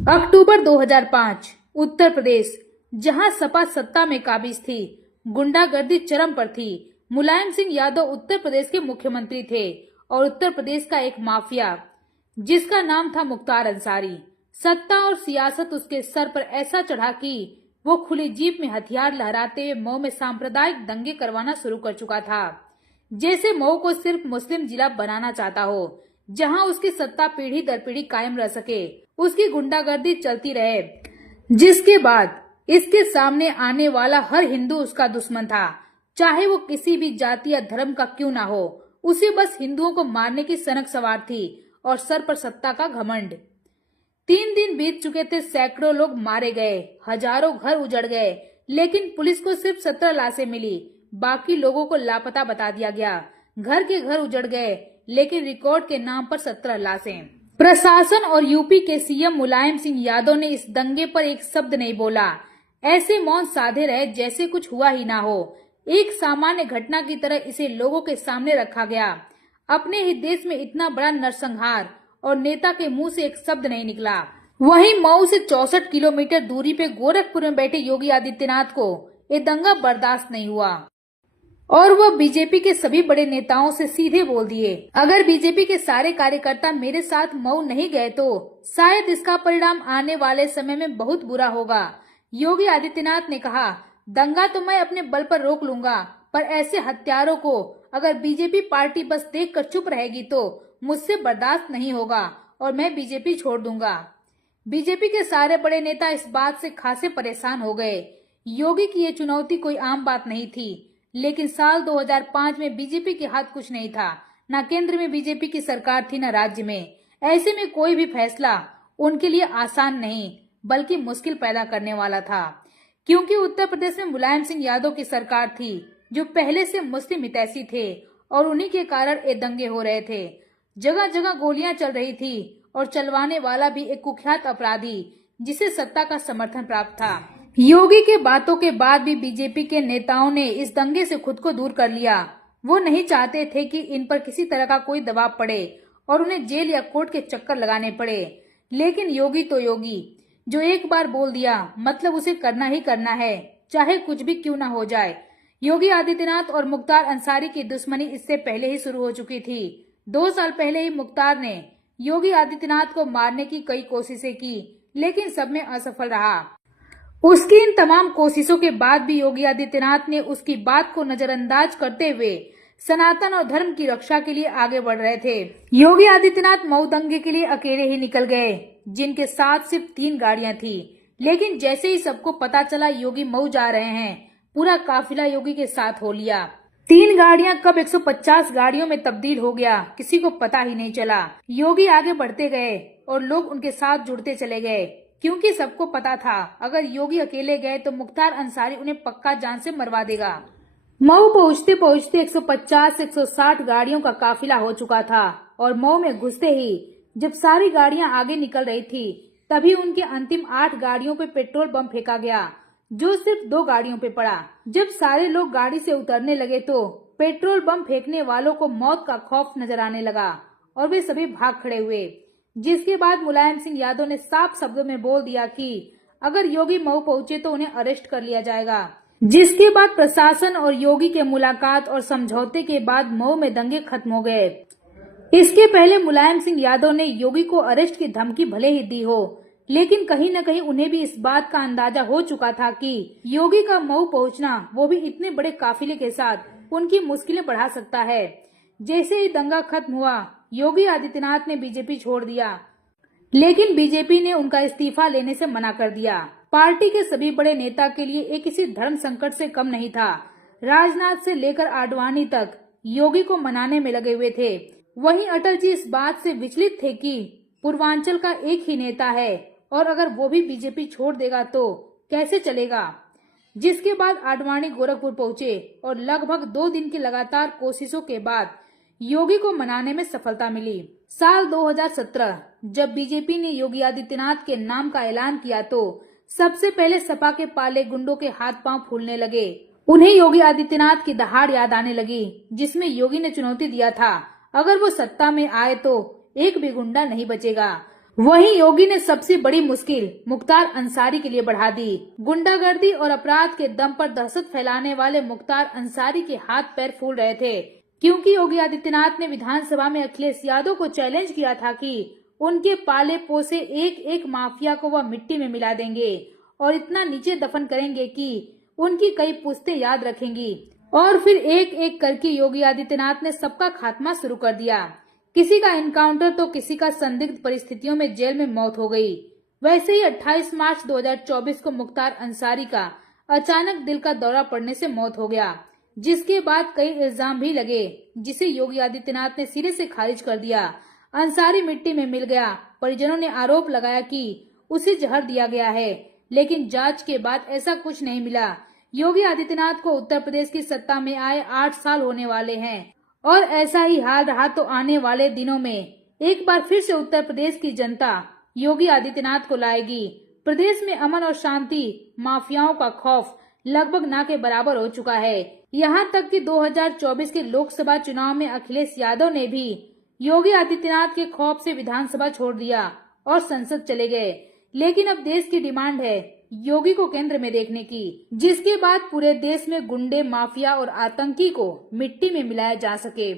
अक्टूबर 2005 उत्तर प्रदेश, जहां सपा सत्ता में काबिज थी, गुंडागर्दी चरम पर थी। मुलायम सिंह यादव उत्तर प्रदेश के मुख्यमंत्री थे और उत्तर प्रदेश का एक माफिया जिसका नाम था मुख्तार अंसारी, सत्ता और सियासत उसके सर पर ऐसा चढ़ा कि वो खुली जीप में हथियार लहराते हुए मऊ में सांप्रदायिक दंगे करवाना शुरू कर चुका था। जैसे मऊ को सिर्फ मुस्लिम जिला बनाना चाहता हो, जहां उसकी सत्ता पीढ़ी दर पीढ़ी कायम रह सके, उसकी गुंडागर्दी चलती रहे, जिसके बाद इसके सामने आने वाला हर हिंदू उसका दुश्मन था, चाहे वो किसी भी जाति या धर्म का क्यों ना हो। उसे बस हिंदुओं को मारने की सनक सवार थी और सर पर सत्ता का घमंड। 3 दिन बीत चुके थे, सैकड़ों लोग मारे गए, हजारों घर उजड़ गए, लेकिन पुलिस को सिर्फ 17 लाशें मिली, बाकी लोगों को लापता बता दिया गया। घर के घर उजड़ गए, लेकिन रिकॉर्ड के नाम पर 17 लाशें। प्रशासन और यूपी के सीएम मुलायम सिंह यादव ने इस दंगे पर एक शब्द नहीं बोला, ऐसे मौन साधे रहे जैसे कुछ हुआ ही ना हो। एक सामान्य घटना की तरह इसे लोगों के सामने रखा गया। अपने ही देश में इतना बड़ा नरसंहार और नेता के मुंह से एक शब्द नहीं निकला। वहीं मऊ से 64 किलोमीटर दूरी पे गोरखपुर में बैठे योगी आदित्यनाथ को ये दंगा बर्दाश्त नहीं हुआ और वह बीजेपी के सभी बड़े नेताओं से सीधे बोल दिए, अगर बीजेपी के सारे कार्यकर्ता मेरे साथ मऊ नहीं गए तो शायद इसका परिणाम आने वाले समय में बहुत बुरा होगा। योगी आदित्यनाथ ने कहा, दंगा तो मैं अपने बल पर रोक लूंगा, पर ऐसे हत्यारों को अगर बीजेपी पार्टी बस देखकर चुप रहेगी तो मुझसे बर्दाश्त नहीं होगा और मैं बीजेपी छोड़ दूंगा। बीजेपी के सारे बड़े नेता इस बात से खासे परेशान हो गए। योगी की ये चुनौती कोई आम बात नहीं थी, लेकिन साल 2005 में बीजेपी के हाथ कुछ नहीं था, न केंद्र में बीजेपी की सरकार थी, न राज्य में। ऐसे में कोई भी फैसला उनके लिए आसान नहीं बल्कि मुश्किल पैदा करने वाला था, क्योंकि उत्तर प्रदेश में मुलायम सिंह यादव की सरकार थी जो पहले से मुस्लिम हितैषी थे और उन्हीं के कारण ये दंगे हो रहे थे। जगह जगह गोलियां चल रही थी और चलवाने वाला भी एक कुख्यात अपराधी जिसे सत्ता का समर्थन प्राप्त था। योगी के बातों के बाद भी बीजेपी के नेताओं ने इस दंगे से खुद को दूर कर लिया। वो नहीं चाहते थे कि इन पर किसी तरह का कोई दबाव पड़े और उन्हें जेल या कोर्ट के चक्कर लगाने पड़े। लेकिन योगी तो योगी, जो एक बार बोल दिया मतलब उसे करना ही करना है, चाहे कुछ भी क्यों ना हो जाए। योगी आदित्यनाथ और मुख्तार अंसारी की दुश्मनी इससे पहले ही शुरू हो चुकी थी। 2 साल पहले ही मुख्तार ने योगी आदित्यनाथ को मारने की कई कोशिशें की, लेकिन सब में असफल रहा। उसकी इन तमाम कोशिशों के बाद भी योगी आदित्यनाथ ने उसकी बात को नजरअंदाज करते हुए सनातन और धर्म की रक्षा के लिए आगे बढ़ रहे थे। योगी आदित्यनाथ मऊ दंगे के लिए अकेले ही निकल गए, जिनके साथ सिर्फ 3 गाड़ियां थी। लेकिन जैसे ही सबको पता चला योगी मऊ जा रहे हैं, पूरा काफिला योगी के साथ हो लिया। 3 गाड़ियां कब 150 गाड़ियों में तब्दील हो गया, किसी को पता ही नहीं चला। योगी आगे बढ़ते गए और लोग उनके साथ जुड़ते चले गए, क्योंकि सबको पता था अगर योगी अकेले गए तो मुख्तार अंसारी उन्हें पक्का जान से मरवा देगा। मऊ पहुंचते पहुंचते 150 से 160 गाड़ियों का काफिला हो चुका था और मऊ में घुसते ही जब सारी गाड़ियां आगे निकल रही थी, तभी उनके अंतिम 8 गाड़ियों पे पेट्रोल बम फेंका गया, जो सिर्फ 2 गाड़ियों पे पड़ा। जब सारे लोग गाड़ी से उतरने लगे तो पेट्रोल बम फेंकने वालों को मौत का खौफ नजर आने लगा और वे सभी भाग खड़े हुए। जिसके बाद मुलायम सिंह यादव ने साफ शब्दों में बोल दिया कि अगर योगी मऊ पहुंचे तो उन्हें अरेस्ट कर लिया जाएगा। जिसके बाद प्रशासन और योगी के मुलाकात और समझौते के बाद मऊ में दंगे खत्म हो गए। इसके पहले मुलायम सिंह यादव ने योगी को अरेस्ट की धमकी भले ही दी हो, लेकिन कहीं न कहीं उन्हें भी इस बात का अंदाजा हो चुका था कि योगी का मऊ पहुंचना, वो भी इतने बड़े काफिले के साथ, उनकी मुश्किलें बढ़ा सकता है। जैसे ही दंगा खत्म हुआ, योगी आदित्यनाथ ने बीजेपी छोड़ दिया, लेकिन बीजेपी ने उनका इस्तीफा लेने से मना कर दिया। पार्टी के सभी बड़े नेता के लिए एक किसी धर्म संकट से कम नहीं था। राजनाथ से लेकर आडवाणी तक योगी को मनाने में लगे हुए थे। वहीं अटल जी इस बात से विचलित थे कि पूर्वांचल का एक ही नेता है और अगर वो भी बीजेपी छोड़ देगा तो कैसे चलेगा। जिसके बाद आडवाणी गोरखपुर पहुंचे और लगभग 2 दिन की लगातार कोशिशों के बाद योगी को मनाने में सफलता मिली। साल 2017 जब बीजेपी ने योगी आदित्यनाथ के नाम का ऐलान किया तो सबसे पहले सपा के पाले गुंडों के हाथ पांव फूलने लगे। उन्हें योगी आदित्यनाथ की दहाड़ याद आने लगी, जिसमें योगी ने चुनौती दिया था, अगर वो सत्ता में आए तो एक भी गुंडा नहीं बचेगा। वहीं योगी ने सबसे बड़ी मुश्किल मुख्तार अंसारी के लिए बढ़ा दी। गुंडागर्दी और अपराध के दम पर दहशत फैलाने वाले मुख्तार अंसारी के हाथ पैर फूल रहे थे, क्योंकि योगी आदित्यनाथ ने विधानसभा में अखिलेश यादव को चैलेंज किया था कि उनके पाले पोसे एक एक माफिया को वह मिट्टी में मिला देंगे और इतना नीचे दफन करेंगे कि उनकी कई पुश्तें याद रखेंगी। और फिर एक एक करके योगी आदित्यनाथ ने सबका खात्मा शुरू कर दिया। किसी का एनकाउंटर तो किसी का संदिग्ध परिस्थितियों में जेल में मौत हो गई। वैसे ही 28 मार्च 2024 को मुख्तार अंसारी का अचानक दिल का दौरा पड़ने से मौत हो गया, जिसके बाद कई इल्जाम भी लगे, जिसे योगी आदित्यनाथ ने सिरे से खारिज कर दिया। अंसारी मिट्टी में मिल गया। परिजनों ने आरोप लगाया कि उसे जहर दिया गया है, लेकिन जांच के बाद ऐसा कुछ नहीं मिला। योगी आदित्यनाथ को उत्तर प्रदेश की सत्ता में आए 8 साल होने वाले हैं और ऐसा ही हाल रहा तो आने वाले दिनों में एक बार फिर से उत्तर प्रदेश की जनता योगी आदित्यनाथ को लाएगी। प्रदेश में अमन और शांति, माफियाओं का खौफ लगभग ना के बराबर हो चुका है। यहाँ तक कि 2024 के लोकसभा चुनाव में अखिलेश यादव ने भी योगी आदित्यनाथ के खौफ से विधानसभा छोड़ दिया और संसद चले गए। लेकिन अब देश की डिमांड है योगी को केंद्र में देखने की, जिसके बाद पूरे देश में गुंडे, माफिया और आतंकी को मिट्टी में मिलाया जा सके।